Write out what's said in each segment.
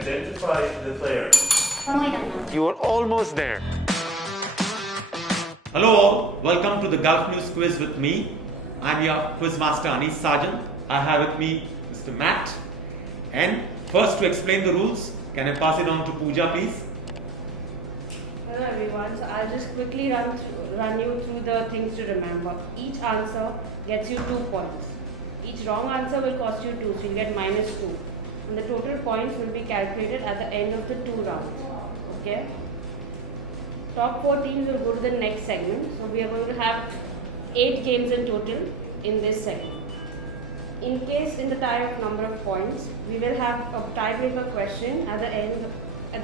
Identify the player. You are almost there. Hello all, welcome to the Gulf News Quiz with me. I'm your quiz master Anis Sarjan. I have with me Mr. Matt. And first, to explain the rules, can I pass it on to Pooja, please? Hello everyone, so I'll just quickly run you through the things to remember. Each answer gets you 2 points. Each wrong answer will cost you 2, so you'll get -2. And the total points will be calculated at the end of the 2 rounds. Okay? Top 4 teams will go to the next segment. So we are going to have 8 games in total in this segment. In case in the tie of number of points, we will have a tiebreaker question at the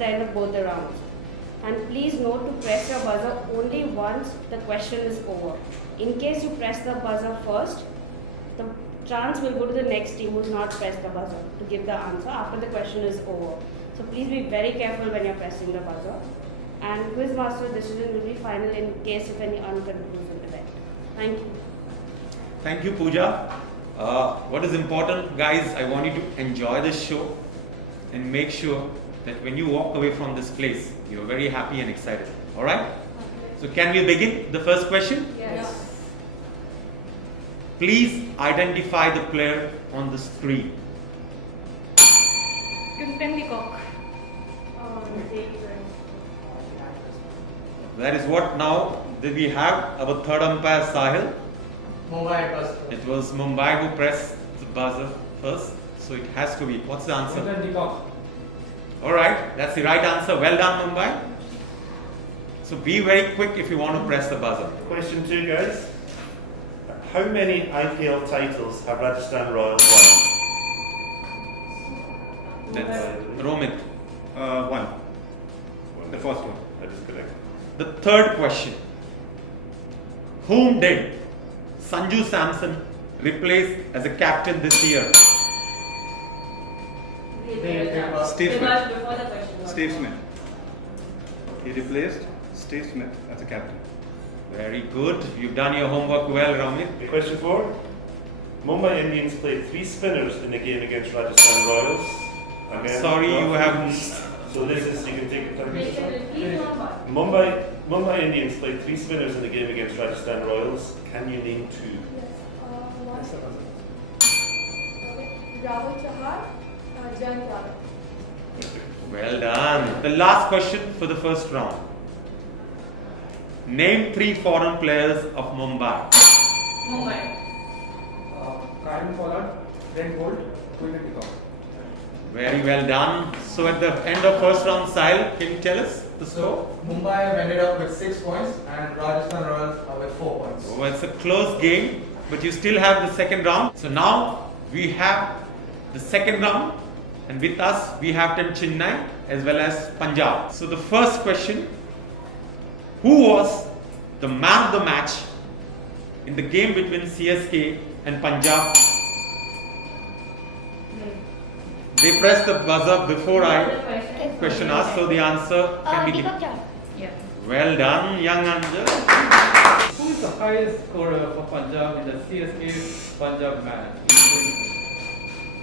end of both the rounds. And please note to press your buzzer only once the question is over. In case you press the buzzer first, the chance will go to the next team who's not pressed the buzzer to give the answer after the question is over. So please be very careful when you're pressing the buzzer. And Quizmaster decision will be final in case of any unconclusive event. Thank you. Thank you, Pooja. What is important, guys, I want you to enjoy this show and make sure that when you walk away from this place, you're very happy and excited. Alright? So can we begin the first question? Yes. Please identify the player on the screen. Peacock. That is what now that we have our third umpire Sahil. Mumbai first. It was Mumbai who pressed the buzzer first, so it has to be. What's the answer? Peacock. Alright, that's the right answer. Well done, Mumbai. So be very quick if you want to press the buzzer. Question 2, guys. How many IPL titles have Rajasthan Royals won? That's Romit. One. The first one. That is correct. The third question. Whom did Sanju Samson replace as a captain this year? Steve Smith. Before the question. Steve Smith. He replaced Steve Smith as a captain. Very good. You've done your homework well, Romit. Okay, question 4. Mumbai Indians played 3 spinners in the game against Rajasthan Royals. Again, Sorry, you have. So this is, you can take your Please time. repeat number. Mumbai Indians played 3 spinners in the game against Rajasthan Royals. Can you name 2? Rahul Chahar, Jan Rawat. Well done. The last question for the first round. Name 3 foreign players of Mumbai. Karen Pollard, Brent Holt, Peacock. Very well done. So at the end of first round, Sahil, can you tell us the score? So Mumbai have ended up with 6 points and Rajasthan Royals are with 4 points. Oh, it's a close game, but you still have the second round. So now we have the second round, and with us we have Team Chennai as well as Punjab. So the first question: who was the man of the match in the game between CSK and Punjab? They pressed the buzzer before I question asked, so the answer can be given. Well done, young Anjal. Who is the highest scorer for Punjab in the CSK Punjab match?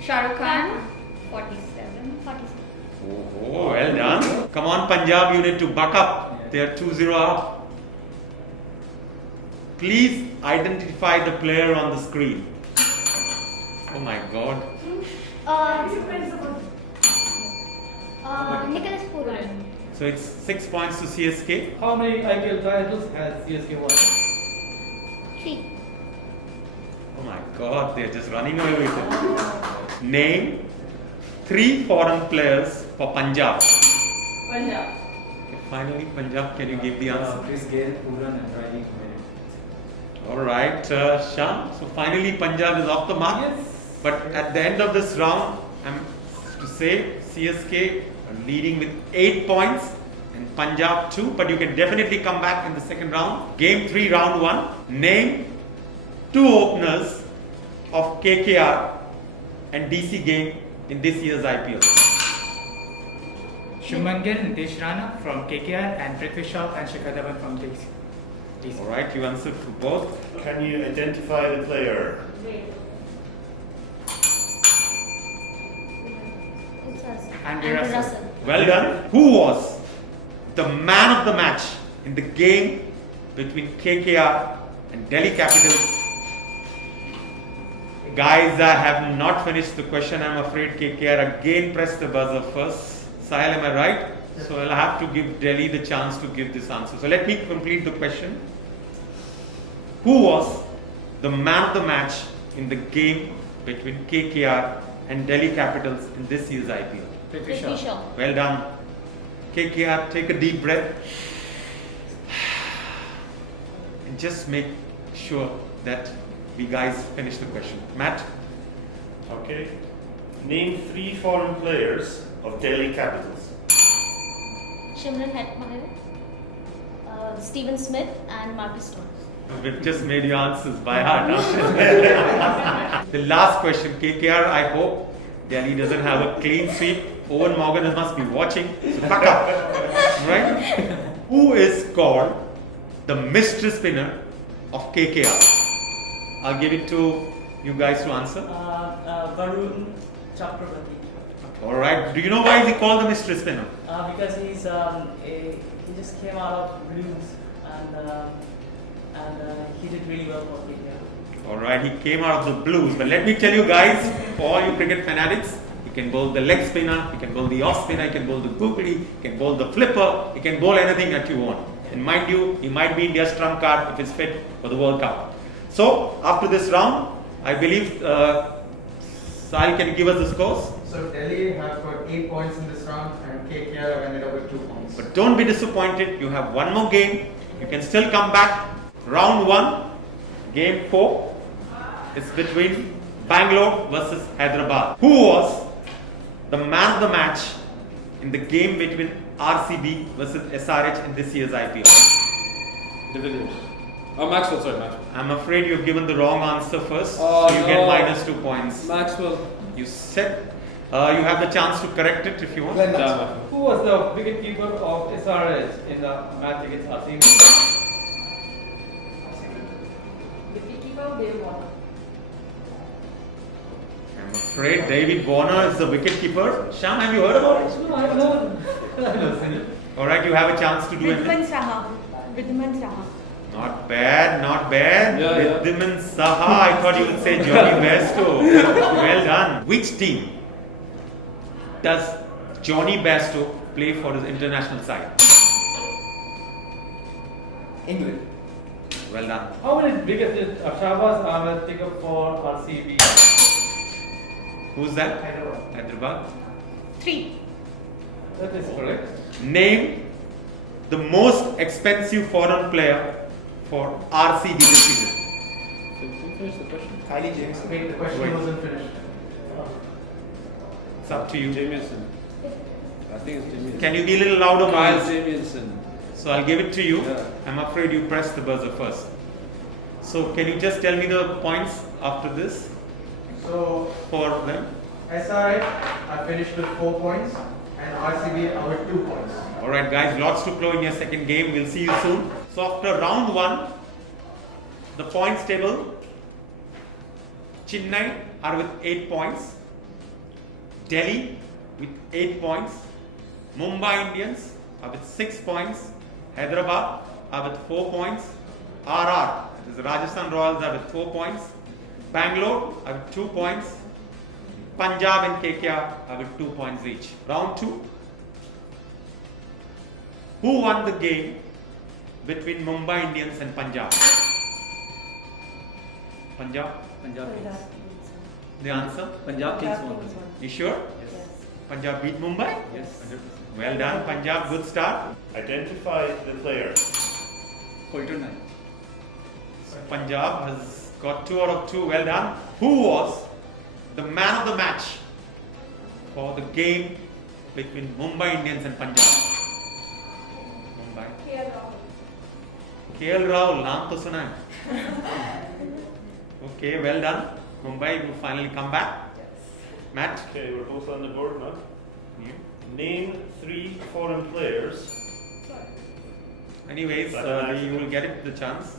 Shah Rukh Khan, 47. Oh, well done. Come on, Punjab, you need to buck up. They are 2-0 up. Please identify the player on the screen. Oh my God. Nicholas Pooran. So it's 6 points to CSK. How many IPL titles has CSK won? 3. Oh my God, they're just running away with it. Name 3 foreign players for Punjab. Punjab. Okay, finally, Punjab, can you give the answer? Chris Gale, Pooran and Riley. Alright, Shan. So finally, Punjab is off the mark. Yes. But at the end of this round, I'm to say CSK are leading with 8 points and Punjab 2. But you can definitely come back in the second round. Game 3, round 1. Name 2 openers of KKR and DC game in this year's IPL. Shubman Gill, Nitesh Rana from KKR and Prithvi Shaw and Shikhar Dhawan from DC. Alright, you answered for both. Can you identify the player? Wait. It's us. Andre Andre Russell. Russell. Well done. Who was the man of the match in the game between KKR and Delhi Capitals? Guys, I have not finished the question. I'm afraid KKR again pressed the buzzer first. Sahil, am I right? So I'll have to give Delhi the chance to give this answer. So let me complete the question. Who was the man of the match in the game between KKR and Delhi Capitals in this year's IPL? Prithvi Shaw. Prithvi Shaw. Well done. KKR, take a deep breath and just make sure that we guys finish the question. Matt? Okay. Name 3 foreign players of Delhi Capitals. Shimron Hetmeyer, Stephen Smith, and Marcus Stones. We've just made your answers by heart. Huh? The last question, KKR, I hope Delhi doesn't have a clean sweep. Owen Morgan must be watching. So back up. Right? Who is called the mystery spinner of KKR? I'll give it to you guys to answer. Varun Chakrabarti. Alright. Do you know why is he called the mystery spinner? Because he just came out of blues and he did really well for KKR. Alright, he came out of the blues. But let me tell you guys, for all you cricket fanatics, he can bowl the leg spinner, he can bowl the off spinner, he can bowl the googly, he can bowl the flipper, he can bowl anything that you want. And mind you, he might be India's trump card if he's fit for the World Cup. So, after this round, I believe, Sahil, can you give us the scores? So Delhi have got 8 points in this round and KKR have ended up with 2 points. But don't be disappointed, you have one more game, you can still come back. Round 1, game 4, is between Bangalore versus Hyderabad. Who was the man of the match in the game between RCB versus SRH in this year's IPL? De Villiers. Oh, Maxwell, sorry, Maxwell. I'm afraid you've given the wrong answer first, Oh, so you get no. minus 2 points. Maxwell. You said you have the chance to correct it if you want. Glenn Damn Maxwell. it. Who was the wicketkeeper of SRH in the match against RCB? Wicketkeeper Dave Warner. I'm afraid David Warner is the wicketkeeper. Sham, have you heard about it? No, I know. I know, Sunil. Alright, you have a chance to do anything. Vidman Saha. Vidman Saha. Not bad, not bad. Yeah, yeah. Vidman Saha, I thought you would say Johnny Bairstow. Well done. Which team does Johnny Bairstow play for his international side? England. Well done. How many wickets did Shahbaz Ahmed take up for RCB? Who's that? Hyderabad. Hyderabad. 3. That is correct. Name the most expensive foreign player for RCB this season. Can you finish the question? Kylie Jameson. Wait, the question Wait. wasn't finished. It's up to you. Jamieson. I think it's Jamieson. Can you be a little louder, Kyle Miles? Jamieson. So I'll give it to you. Yeah. I'm afraid you pressed the buzzer first. So can you just tell me the points after this So for them? SRH I finished with 4 points and RCB are with 2 points. Alright guys, lots to flow in your second game. We'll see you soon. So after round 1, the points table, Chennai are with 8 points, Delhi with 8 points, Mumbai Indians are with 6 points, Hyderabad are with 4 points, RR, that is Rajasthan Royals, are with 4 points, Bangalore are with 2 points, Punjab and KKR are with 2 points each. Round 2. Who won the game between Mumbai Indians and Punjab? Punjab? Punjab Kings. The answer? Punjab Kings won. You sure? Yes. Punjab beat Mumbai? Yes. Well done, Punjab. Good start. Identify the player. Colton Knight. Punjab has got 2 out of 2. Well done. Who was the man of the match for the game between Mumbai Indians and Punjab? Mumbai. KL Rahul, नाम तो सुना है. Okay, well done. Mumbai will finally come back. Matt? Okay, we're both on the board now. Yeah. Name 3 foreign players. Anyways, you will get it the chance.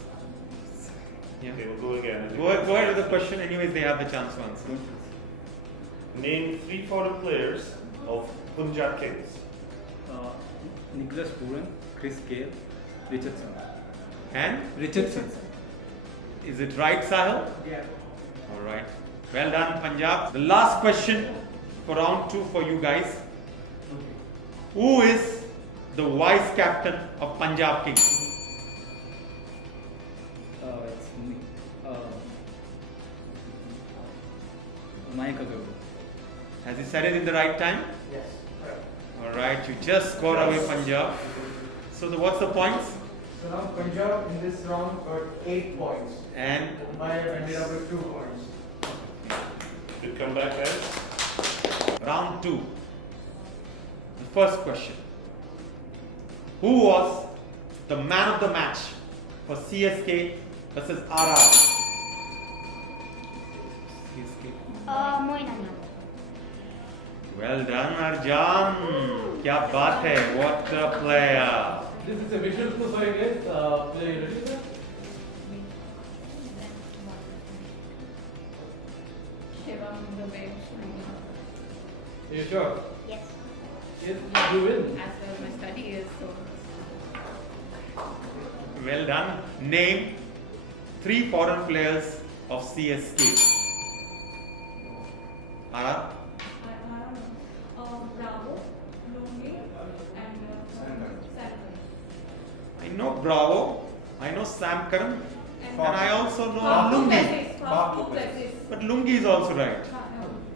Yeah. Okay, we'll go again. Go ahead with the question. Anyways, they have the chance to answer. Name 3 foreign players of Punjab Kings? Nicholas Pooran, Chris Gale, Richardson. And Richardson. is it right, Sahil? Yeah. All right. Well done, Punjab. The last question for round 2 for you guys. Who is the vice captain of Punjab Kings? It's Mike Agarwal. Has he said it in the right time? Yes. Correct. All right. You just scored away Punjab. So what's the points? So now Punjab in this round got 8 points. And Mumbai ended up with 2 points. Good comeback, guys. round 2. The first question. Who was the man of the match for CSK versus RR? CSK. Moin Ali. Well done, Arjan. Kya baat hai? What a player. This is a visual proof, I guess. Player, you ready, sir? You sure? Yes. Yes, you will. As well as my study is so. Well done. Name 3 foreign players of CSK. RR. Bravo, Lungi, and I know Bravo. I know Sam Karan. And I also know Lungi. But Lungi is also right.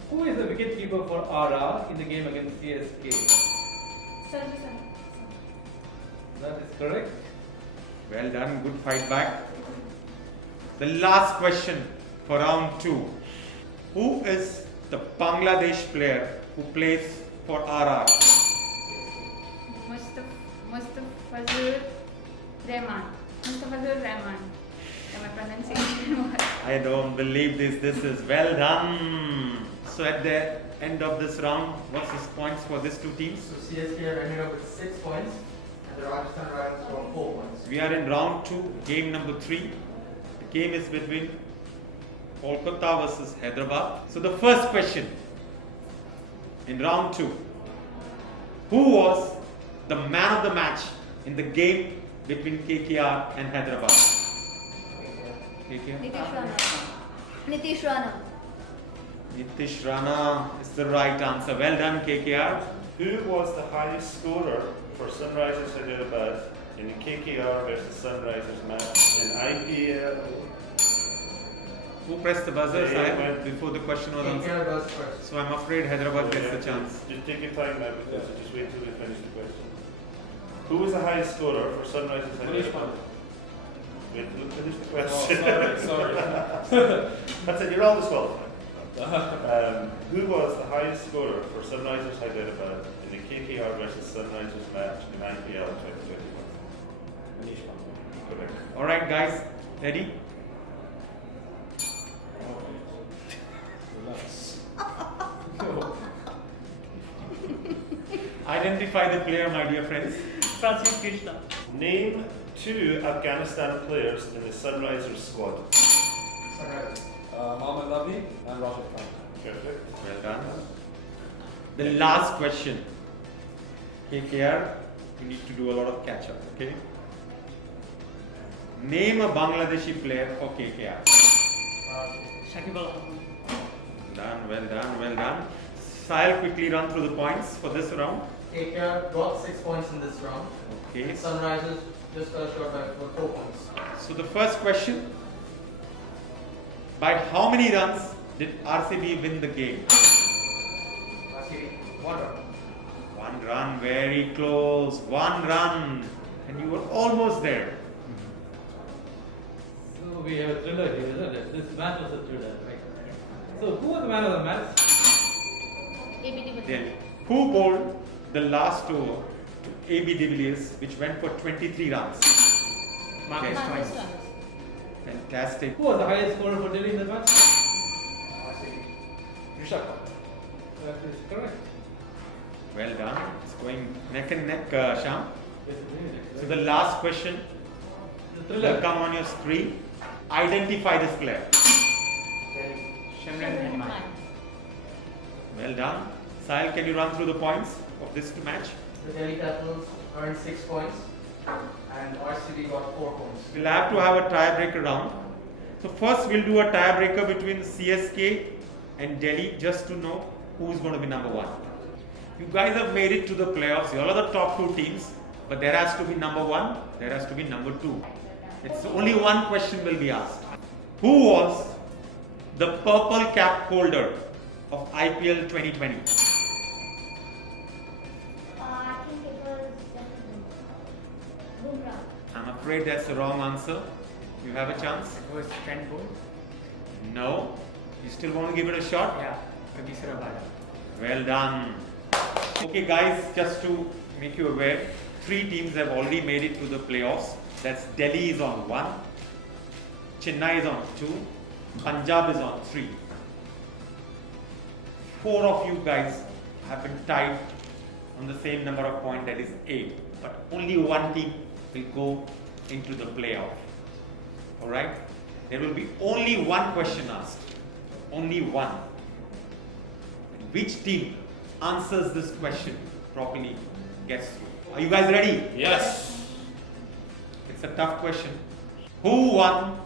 Who is the wicketkeeper for RR in the game against CSK? That is correct. Well done. Good fight back. The last question for round 2. Who is the Bangladesh player who plays for RR? Mustafazur Rahman. Mustafazur Rahman. My pronunciation was. I don't believe this. This is well done. So at the end of this round, what's the points for these 2 teams? So CSK have ended up with 6 points and the Rajasthan Royals got 4 points. We are in round 2, game number 3. The game is between Kolkata versus Hyderabad. So the first question in round 2. Who was the man of the match in the game between KKR and Hyderabad? KKR? Nitish Rana. Nitish Rana is the right answer. Well done, KKR. Who was the highest scorer for Sunrisers Hyderabad in the KKR versus Sunrisers match in IPL? Who pressed the buzzer, Yeah, Sahib, went- before the question was answered? KKR was first. So I'm afraid Hyderabad gets the Yeah, chance. Just take your time now because just wait till we finish the question. Who was the highest scorer for Sunrisers Hyderabad? Wait till we finish the Oh, question. sorry. That's it, you're all disqualified. Who was the highest scorer for Sunrisers Hyderabad in the KKR versus Sunrisers match in IPL 2021? Manish Pandey. Correct. Alright, guys, ready? Relax. Identify the player, my dear friends. Francis Krishna. Name 2 Afghanistan players in the Sunrisers squad. Sunrisers. Mohammad Nabi and Rashid Khan. Perfect. Well done. The last question. KKR, you need to do a lot of catch up, okay? Name a Bangladeshi player for KKR. Shakib Al Hasan. Well done. Sahil, quickly run through the points for this round. KKR got 6 points in this round. Okay. Sunrisers just fell short by 4 points. So the first question. By how many runs did RCB win the game? RCB, 1 run. 1 run, very close. 1 run. And you were almost there. So we have a thriller here, isn't it? This match was a thriller, right? So who was the man of the match? AB de Villiers. Then, who bowled the last over to AB de Villiers, which went for 23 runs? Marcus Okay. Marcus Stoinis. Stoinis. Fantastic. Who was the highest scorer for Delhi in the match? RCB. Rishabh Pant. That is correct. Well done. It's going neck and neck, Sham. Yes, it is. So the last question The will thriller. come on your screen. Identify this player. Shimran Hetman. Well done. Sahil, can you run through the points of this match? The Delhi Capitals earned 6 points and RCB got 4 points. We'll have to have a tiebreaker round. So first we'll do a tiebreaker between CSK and Delhi just to know who's going to be number 1. You guys have made it to the playoffs. You all are the top 2 teams, but there has to be number 1, there has to be number 2. It's only one question will be asked. Who was the purple cap holder of IPL 2020? I think it was Bumrah. I'm afraid that's the wrong answer. You have a chance? It was Trent Bolt. No. You still want to give it a shot? Yeah, Kagisara Bala. Well done. Okay guys, just to make you aware, 3 teams have already made it to the playoffs. That's Delhi is on 1, Chennai is on 2, Punjab is on 3. 4 of you guys have been tied on the same number of points, that is 8. But only one team will go into the playoff. Alright? There will be only one question asked. Only one. Which team answers this question properly gets through. Are you guys ready? Yes. It's a tough question. Who won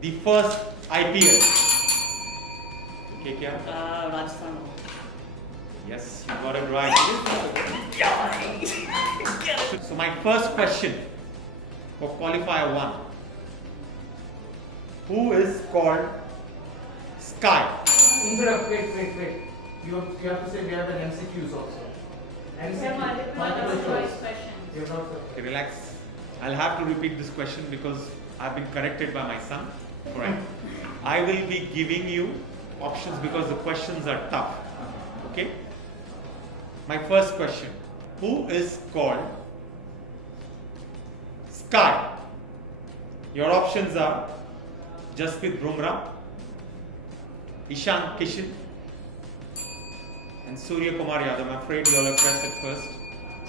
the first IPL? KKR? Rajasthan. Yes, you got it right. So my first question for qualifier 1. Who is called Sky? Wait. You have to say we have an MCQs also. MCQ. Multiple choice. You have not said. Okay, relax. I'll have to repeat this question because I've been corrected by my son. Alright. I will be giving you options because the questions are tough. Okay? My first question. Who is called Sky? Your options are Jasprit Bumrah, Ishan Kishan, and Surya Kumar Yadav. I'm afraid you all have pressed it first.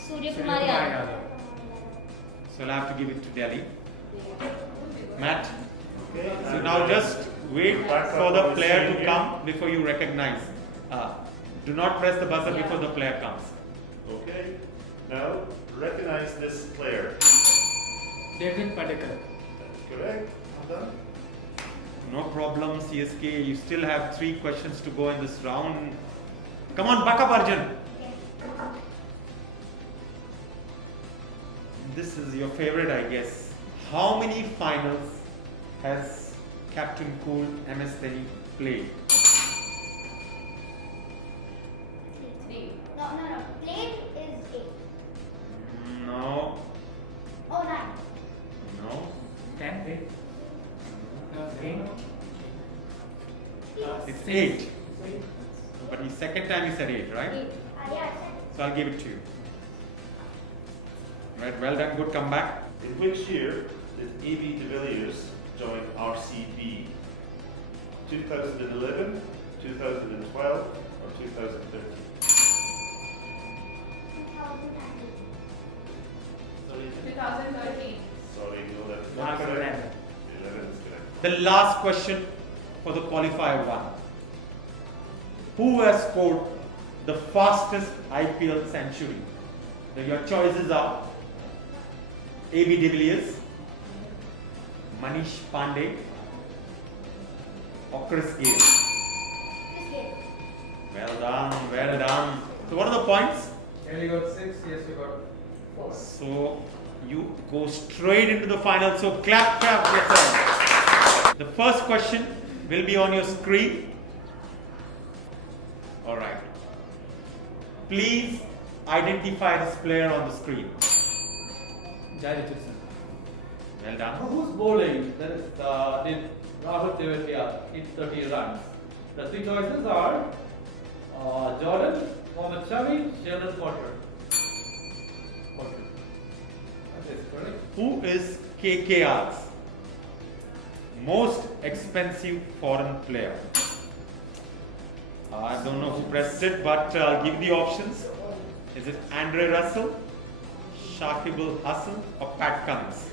Surya Kumar Yadav. So I'll have to give it to Delhi. Matt? So now just wait for the player to come before you recognize. Do not press the buzzer before the player comes. Okay. Now, recognize this player. David Padekar. That's correct. Well done. No problem, CSK. You still have 3 questions to go in this round. Come on, back up, Arjun. This is your favorite, I guess. How many finals has Captain Cool MS Dhoni played? No. Played is 8. No. Oh, 9. No. 10. No, 8. It's 8. But the second time you said 8, right? 8. Yeah, So I'll give it to you. Right, well done, good comeback. In which year did A.B. de Villiers join RCB? 2011, 2012, or 2013? 2013. Sorry, no, that's Last not correct. 11. 11 is correct. The last question for the qualifier 1. Who has scored the fastest IPL century? Now your choices are A.B. de Villiers, Manish Pandey, or Chris Gayle. Chris Gayle. Well done, well done. So what are the points? Delhi got 6, yes, you got 4. So you go straight into the final. So clap yourself. The first question will be on your screen. Alright. Please identify this player on the screen. Jai Richardson. Well done. Who's bowling? That is did Rahul Tewatia hit 30 runs. The 3 choices are Jordan, Mohammad Shami, Sheldon Potter. That is correct. Who is KKR's most expensive foreign player? I don't know who pressed it, but I'll give the options. Is it Andre Russell, Shakib Al Hasan, or Pat Cummins?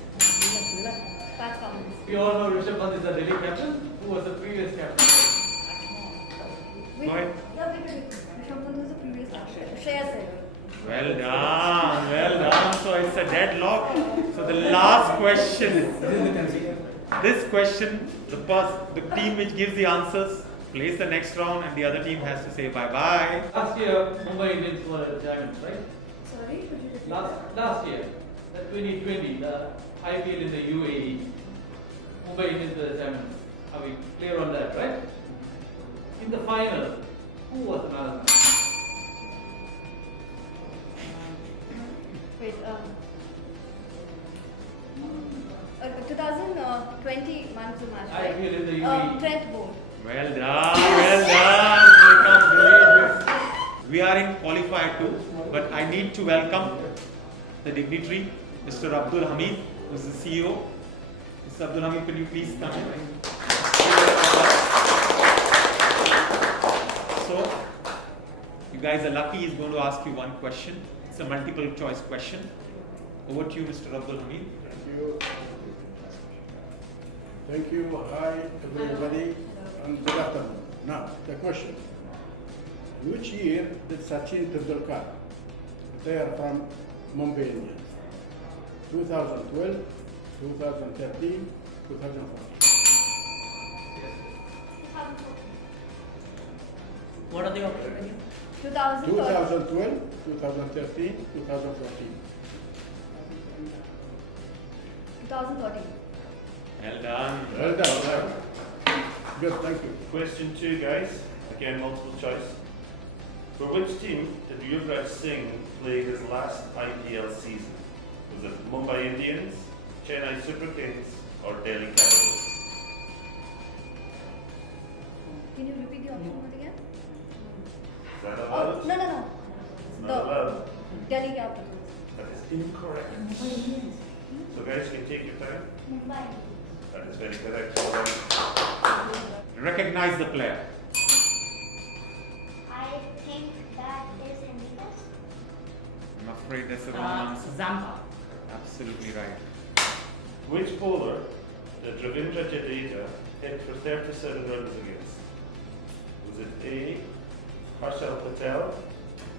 Pat Cummins. We all know Rishabh Pant is the Delhi captain. Who was the previous captain? Go ahead. Yeah, wait. Shreya Sehwag. Well done, well done. So it's a deadlock. So the last question. This question, the team which gives the answers plays the next round, and the other team has to say bye bye. Last year, Mumbai Indians were champions, right? Sorry, could you repeat? Last year, the 2020, the IPL in the UAE, Mumbai Indians were champions. Are we clear on that, right? In the final, who was the man of the match? Wait, 2020 man of the match, right? IPL in the UAE. Trent Bolt. Well done, well done. I can't believe this. We are in qualifier 2, but I need to welcome the dignitary, Mr. Abdul Hamid, who is the CEO. Mr. Abdul Hamid, could you please come in? So, you guys are lucky. He's going to ask you one question. It's a multiple choice question. Over to you, Mr. Abdul Hamid. Thank you. Thank you. Hi, everybody, and good afternoon. Now, the question. In which year did Sachin Tendulkar retire from Mumbai Indians? 2012, 2013, 2014. What are the options? 2012, 2013, 2014. 2013. Well done. Well done. Right. Good, thank you. Question 2, guys. Again, multiple choice. For which team did Yuvraj Singh play his last IPL season? Was it Mumbai Indians, Chennai Super Kings, or Delhi Capitals? Can you repeat the option once again? Is that Oh, allowed? no. It's not allowed. Delhi Capitals. That is incorrect. So guys, you can take your time. Mumbai. That is very correct. Well done. Recognize the player. I think that is Henriquez. I'm afraid that's the wrong answer. Zampa. Absolutely right. Which bowler did Ravindra Jadeja hit for 37 runs against? Was it A. Harshal Patel,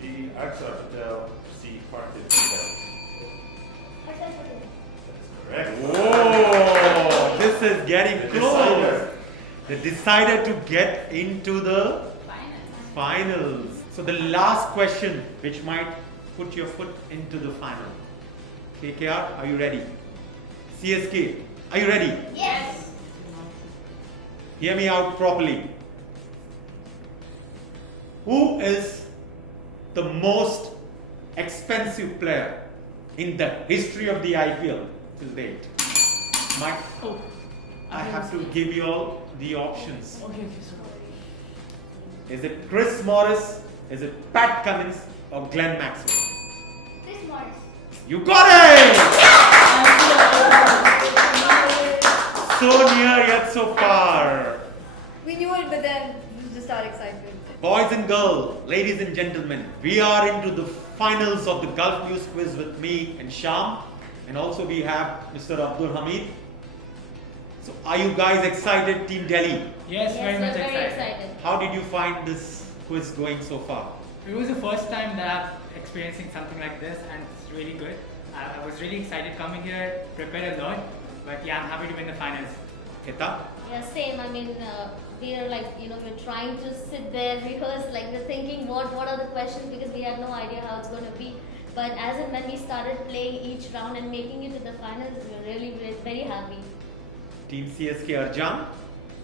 B. Axar Patel, C. Parthiv Patel? Harshal Patel. That is correct. Oh, this is getting The close. decider. The decider to get into the finals. So the last question, which might put your foot into the final. KKR, are you ready? CSK, are you ready? Yes. Hear me out properly. Who is the most expensive player in the history of the IPL till date? Mike, I have to give you all the options. Okay, Is it Chris Morris, is it Pat Cummins, or Glenn Maxwell? Chris Morris. You got it! So near yet so far. We knew it, but then it was just our excitement. Boys and girls, ladies and gentlemen, we are into the finals of the Gulf News quiz with me and Sham, and also we have Mr. Abdul Hamid. So are you guys excited, Team Delhi? Yes, very much we're very excited. excited. How did you find this quiz going so far? It was the first time that I'm experiencing something like this, and it's really good. I was really excited coming here, prepared a lot, but yeah, I'm happy to win the finals. Keta? Yeah, same. I mean, we are like, we're trying to sit there, rehearse, like we're thinking what are the questions because we had no idea how it's going to be. But as and when we started playing each round and making it to the finals, we're really very happy. Team CSK Arjan?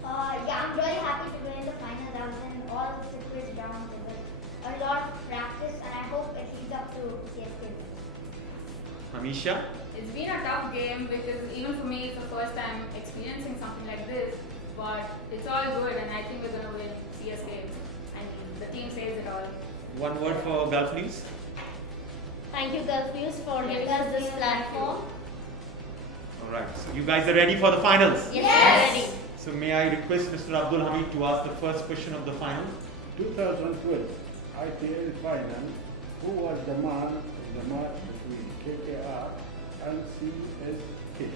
Yeah, I'm really happy to be in the final round and all of the quiz rounds with a lot of practice, and I hope it leads up to CSK. Amisha? It's been a tough game because even for me it's the first time experiencing something like this, but it's all good and I think we're going to win CSK and the team says it all. One word for Gulf News? Thank you, Gulf News, for giving us this platform. Alright, so you guys are ready for the finals? Yes, we're ready. So may I request Mr. Abdul Hamid to ask the first question of the final? 2012 IPL final. Who was the man in the match between KKR and CSK?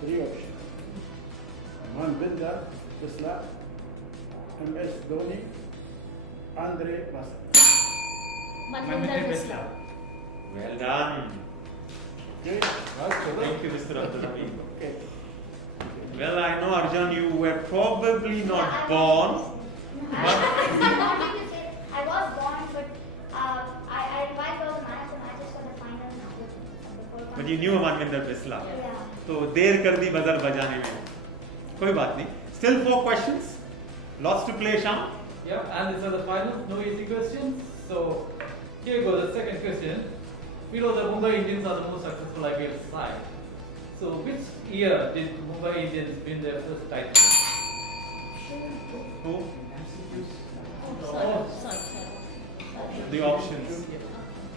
3 options. Manvinder Bisla, MS Dhoni, Andre Russell. Manvinder Bisla. Well done. Okay. Thank you, Mr. Abdul Hamid. Okay. Well, I know, Arjun, you were probably not born. I wanted to say I was born, but I revised all the man of the matches for the final now. But you knew Manvinder Bisla. Yeah. तो देर कर दी buzzer बजाने में. कोई बात नहीं. Still 4 questions. Lots to play, Sham. Yeah, and these are the finals, no easy questions. So here goes the second question. We know the Mumbai Indians are the most successful IPL side. So which year did Mumbai Indians win their first title? Who? No. The options.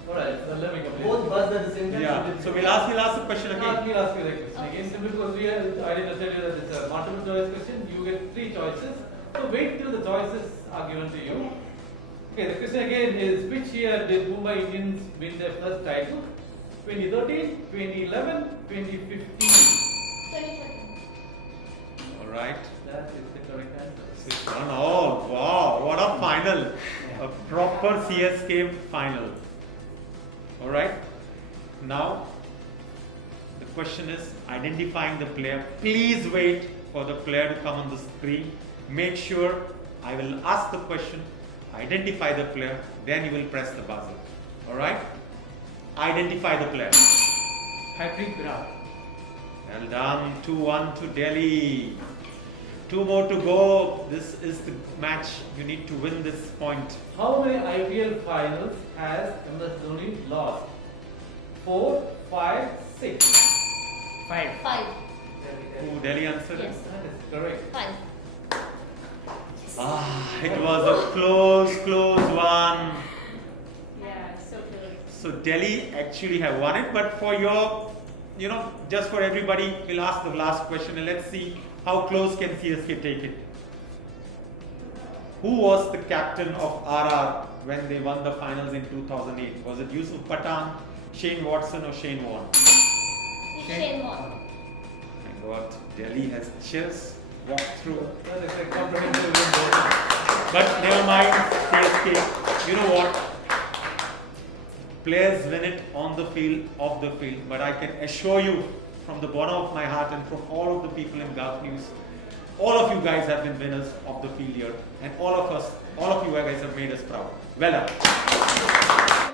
Alright, so let me complete. Both buzzed at the same time. Yeah. So we'll ask the question again. Let me ask you the question again, simply because I didn't tell you that it's a multiple choice question. You get 3 choices. So wait till the choices are given to you. Okay, the question again is which year did Mumbai Indians win their first title? 2013, 2011, 2015. 2013. All right. That is the correct answer. 6-1. Oh, wow. What a final. A proper CSK final. All right. Now, the question is identifying the player. Please wait for the player to come on the screen. Make sure I will ask the question, identify the player, then you will press the buzzer. All right. Identify the player. Harpreet Brar. Well done. 2-1 to Delhi. 2 more to go. This is the match. You need to win this point. How many IPL finals has MS Dhoni lost? 4, 5, 6. 5. 5. Who Delhi answered? Yes. That is correct. 5. It was a close one. Yeah, so close. So Delhi actually have won it, but for your, just for everybody, we'll ask the last question and let's see how close can CSK take it. Who was the captain of RR when they won the finals in 2008? Was it Yusuf Pathan, Shane Watson or Shane Warne? Shane Warne. My God, Delhi has just walked through. That is a comprehensive win. But never mind, CSK. You know what? Players win it on the field, off the field. But I can assure you from the bottom of my heart and from all of the people in Gulf News, all of you guys have been winners of the field here. And all of you guys have made us proud. Well done.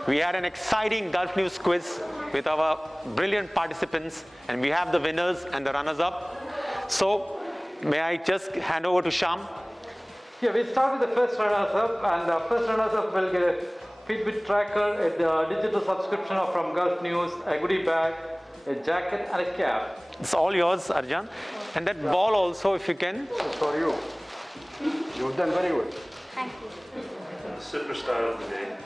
We had an exciting Gulf News quiz with our brilliant participants. And we have the winners and the runners-up. So, may I just hand over to Sham? Yeah, we start with the first runners-up, and the first runners-up will get a Fitbit tracker, a digital subscription from Gulf News, a goodie bag, a jacket, and a cap. It's all yours, Arjan. And that ball also, if you can. It's for you. You've done very well. Thank you. Superstar of the day.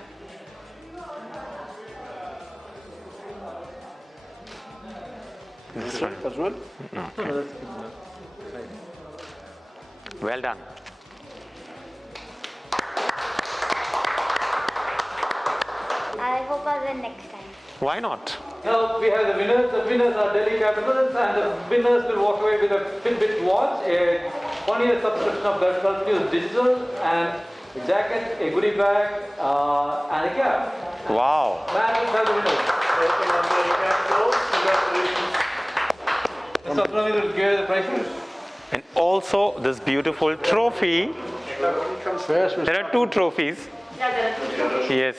This one. As well? No. Well done. I hope I win next time. Why not? Now we have the winners. The winners are Delhi Capitals, and the winners will walk away with a Fitbit watch, a 1-year subscription of Gulf News Digital, and a jacket, a goodie bag, and a cap. Wow. Man, these are the winners. Mr. Abdul will give you the prizes. And also this beautiful trophy. There are 2 trophies. Yeah, there are 2 trophies. Yes.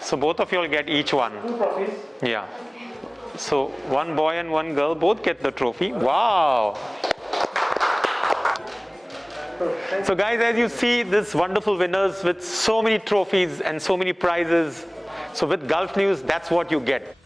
So both of you will get each one. 2 trophies. Yeah. So one boy and one girl both get the trophy. Wow. So guys, as you see, this wonderful winners with so many trophies and so many prizes. So with Gulf News, that's what you get.